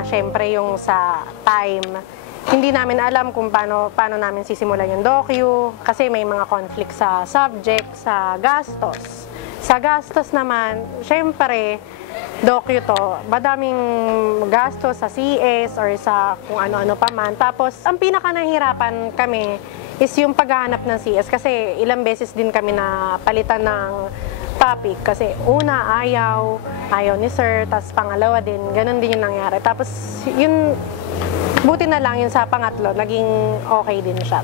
una, syempre yung sa time. Hindi namin alam kung paano namin sisimulan yung docu kasi may mga conflict sa subject, sa gastos. Sa gastos naman, syempre, docu to, madaming gastos sa CS or sa kung ano-ano pa man. Tapos, ang pinaka nahihirapan kami is yung paghahanap ng CS kasi ilang beses din kami na palitan ng topic kasi una ayaw ni sir, tapos pangalawa din, ganun din yung nangyari. Tapos yun, buti na lang yun sa pangatlo, naging okay din siya.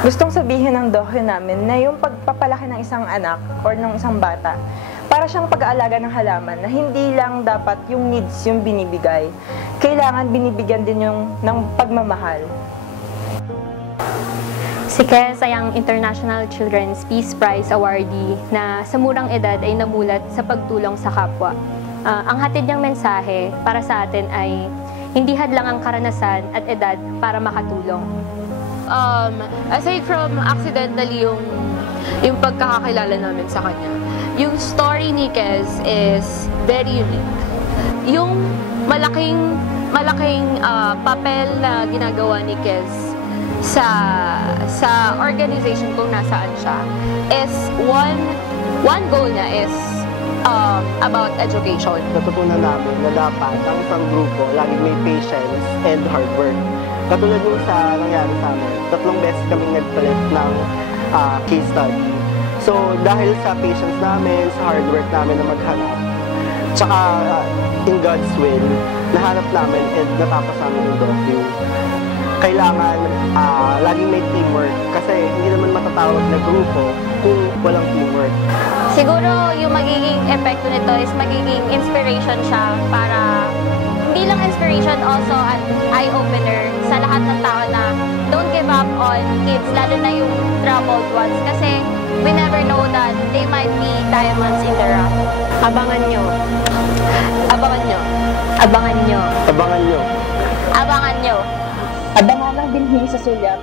Gustong sabihin ng docu namin na yung pagpapalaki ng isang anak or ng isang bata, para siyang pag-aalaga ng halaman na hindi lang dapat yung needs yung binibigay. Kailangan binibigyan din yung ng pagmamahal. Si Kes ay ang International Children's Peace Prize awardee na sa murang edad ay namulat sa pagtulong sa kapwa. Ang hatid niyang mensahe para sa atin ay hindi hadlang ang karanasan at edad para makatulong. Aside from accidentally yung pagkakakilala namin sa kanya, yung story ni Kes is very unique. Yung malaking papel na ginagawa ni Kes sa organization kung nasaan siya is one goal niya is about education. Natutunan namin na dapat ang isang grupo laging may patience and hard work. Katulad nung sa nangyari sa amin, 3 beses kami nagpalit ng case study. So dahil sa patience namin, sa hard work namin na maghanap, tsaka in God's will, nahanap namin and natapos namin yung docu. Kailangan laging may teamwork kasi hindi naman matatawag na grupo kung walang teamwork. Siguro yung magiging epekto nito is magiging inspiration siya para, hindi lang inspiration, also an eye-opener sa lahat ng tao na don't give up on kids, lalo na yung troubled ones kasi we never know that they might be diamonds in the rough. Abangan nyo. Abangan nyo. Abangan nyo. Abangan nyo. Abangan nyo. Abangan ang binhi sa sulyap